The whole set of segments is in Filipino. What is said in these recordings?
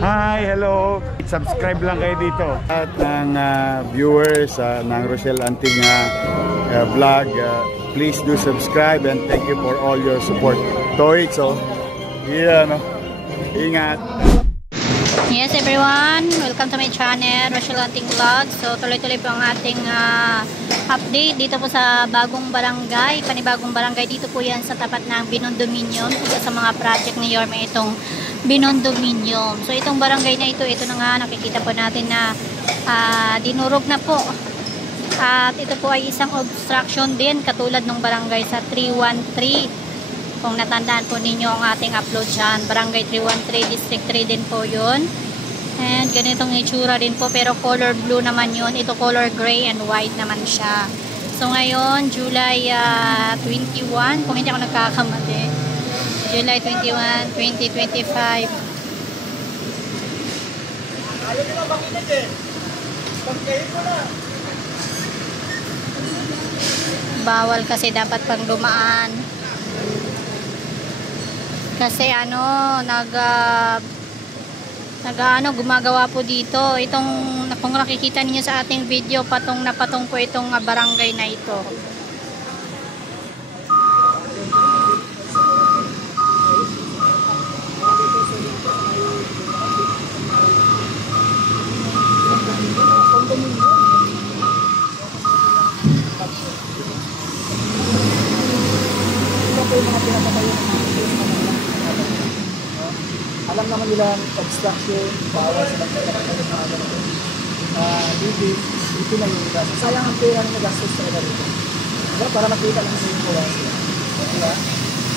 Hi, hello. Subscribe lang kayo dito. At ng viewers ng Rochelle Anting vlog, please do subscribe and thank you for all your support. Toits, ingat. Yes everyone, welcome to my channel, Rochelle Anting Vlog. So tuloy-tuloy po ang ating update dito po sa bagong barangay, panibagong barangay. Dito po yan sa tapat ng Binondominium, isa sa mga project ni Yorme itong Binondominium. So itong barangay na ito na nga nakikita po natin na dinurog na po. At ito po ay isang obstruction din katulad ng barangay sa 313. Kung natandaan po ninyo ang ating upload dyan, barangay 313, district 3 din po yun. And ganitong itsura din po, pero color blue naman yun. Ito color gray and white naman siya. So ngayon, July 21, kung hindi ako nagkakamali, July 21, 2025. Bawal kasi dapat pang dumaan. Kasi gumagawa po dito. Itong kung nakikita niyo sa ating video, patong na patong po itong barangay na ito. Alam naman nila obstruction, bawal sa mga dito na yung gas. Sayang ang pera na nagastos sa ito. Diba? Para makita lang sa yung kawas. Diba?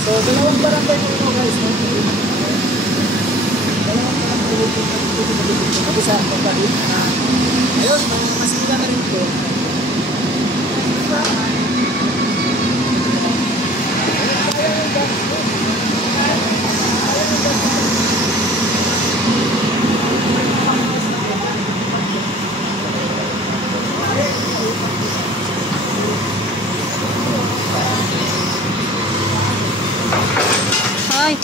So, dalawang barangay ko ito guys. Dalawang barangay ko ito. Kabisa ang pagkalit. Ayun, masila na rin ito. Diba? Ay.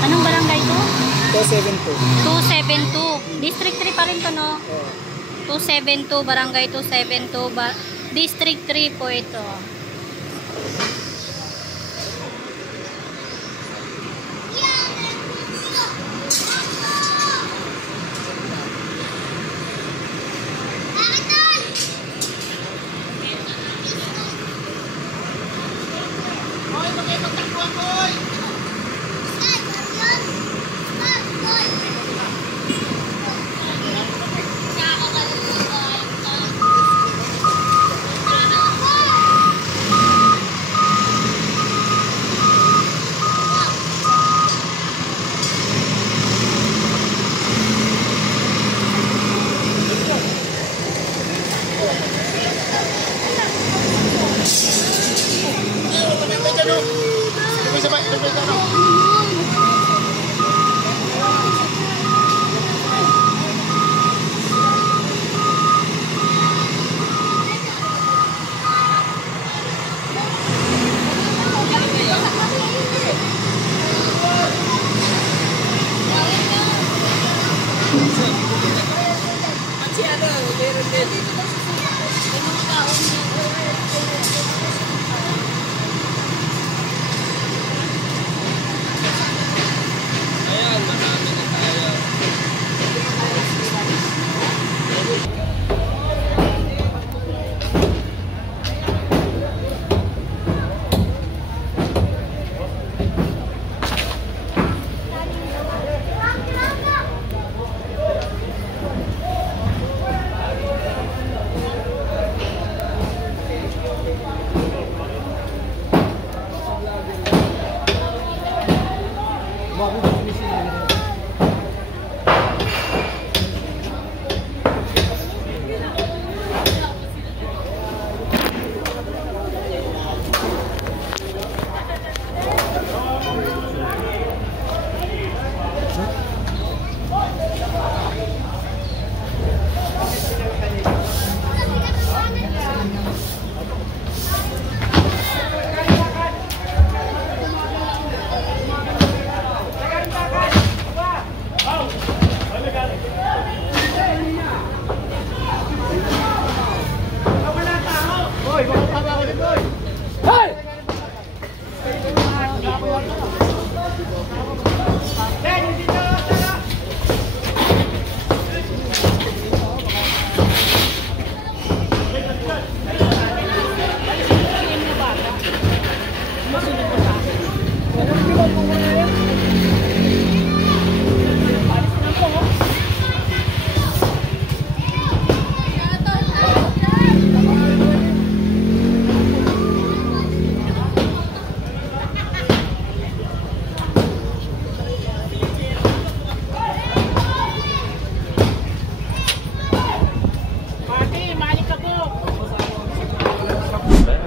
Anong barangay to? 272. 272. District 3 pa rin to, no? 272, barangay 272, District 3 po ito.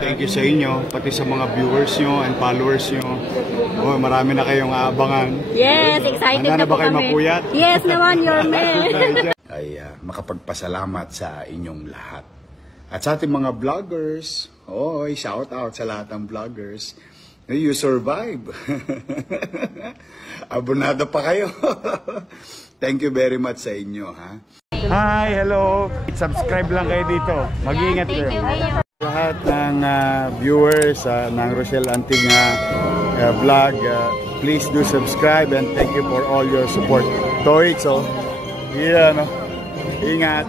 Thank you sa inyo, pati sa mga viewers nyo and followers nyo. Oh, marami na kayong aabangan. Yes, excited Handa na ba po kayo kami. mapuyat? Yes naman, your man. Ay makapagpasalamat sa inyong lahat. At sa ating mga vloggers, shout out sa lahat ng vloggers. You survive. Abonado pa kayo. Thank you very much sa inyo, ha? Hi, hello. Subscribe lang kayo dito. Mag-iingat kayo. Lahat ng viewers ng Rochelle Anting vlog, please do subscribe and thank you for all your support. Toits, yeah, no? Ingat.